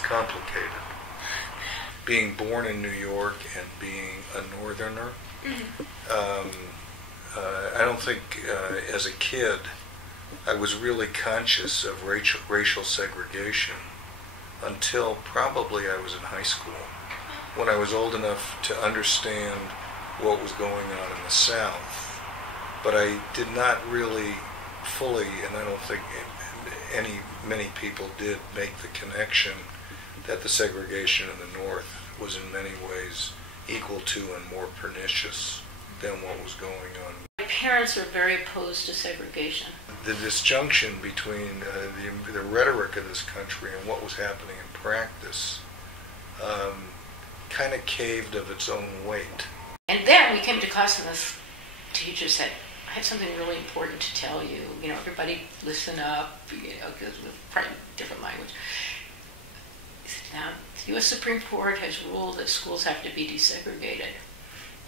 It's complicated. Being born in New York and being a Northerner, I don't think as a kid I was really conscious of racial segregation until probably I was in high school, when I was old enough to understand what was going on in the South. But I did not really fully, and I don't think many people did, make the connection that the segregation in the North was in many ways equal to and more pernicious than what was going on. My parents are very opposed to segregation. The disjunction between the rhetoric of this country and what was happening in practice kind of caved of its own weight. And then we came to class and this teacher said, I have something really important to tell you. You know, everybody listen up, because we're probably different language. He said, now, the U.S. Supreme Court has ruled that schools have to be desegregated,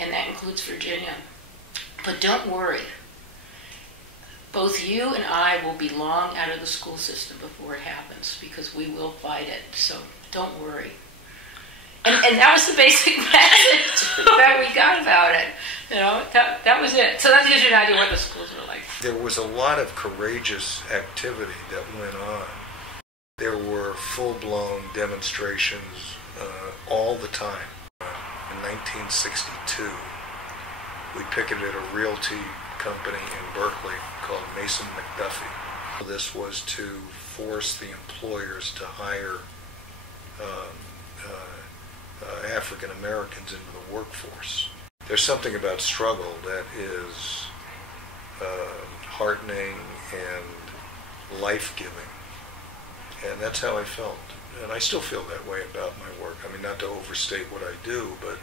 and that includes Virginia. But don't worry. Both you and I will be long out of the school system before it happens, because we will fight it, so don't worry. And that was the basic message that we got about it. You know, that was it. So that gives you an idea what the schools were like. There was a lot of courageous activity that went on. There were full-blown demonstrations all the time. In 1962, we picketed a realty company in Berkeley called Mason McDuffie. This was to force the employers to hire African Americans into the workforce. There's something about struggle that is heartening and life-giving, and that's how I felt. And I still feel that way about my work. I mean, not to overstate what I do, but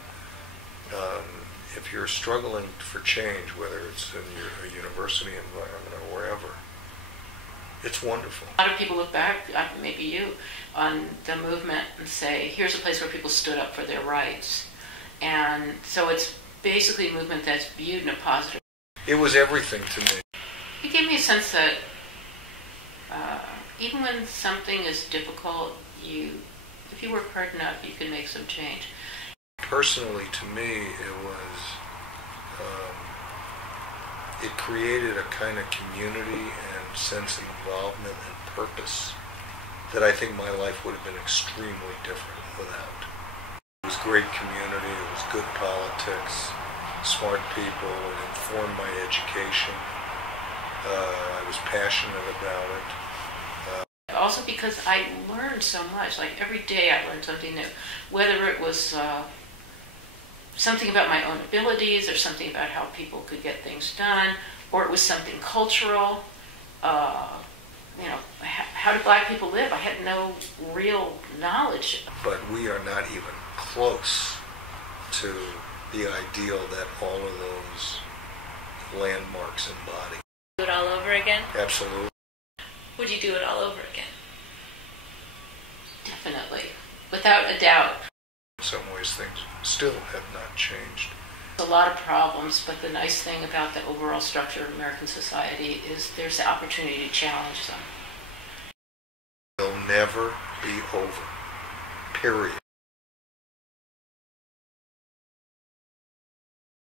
if you're struggling for change, whether it's in a university environment or wherever, it's wonderful. A lot of people look back, maybe you, on the movement and say, here's a place where people stood up for their rights. And so it's basically a movement that's viewed in a positive way. It was everything to me. It gave me a sense that even when something is difficult, if you work hard enough, you can make some change. Personally, to me, it created a kind of community and sense of involvement and purpose that I think my life would have been extremely different without. It was great community, it was good politics, smart people, it informed my education. I was passionate about it. Also because I learned so much, like every day I learned something new, whether it was something about my own abilities or something about how people could get things done, or it was something cultural. How do black people live? I had no real knowledge. But we are not even close to the ideal that all of those landmarks embody. Do it all over again? Absolutely. Would you do it all over again? Definitely. Without a doubt. In some ways, things still have not changed. A lot of problems, but the nice thing about the overall structure of American society is there's the opportunity to challenge them. They'll never be over. Period.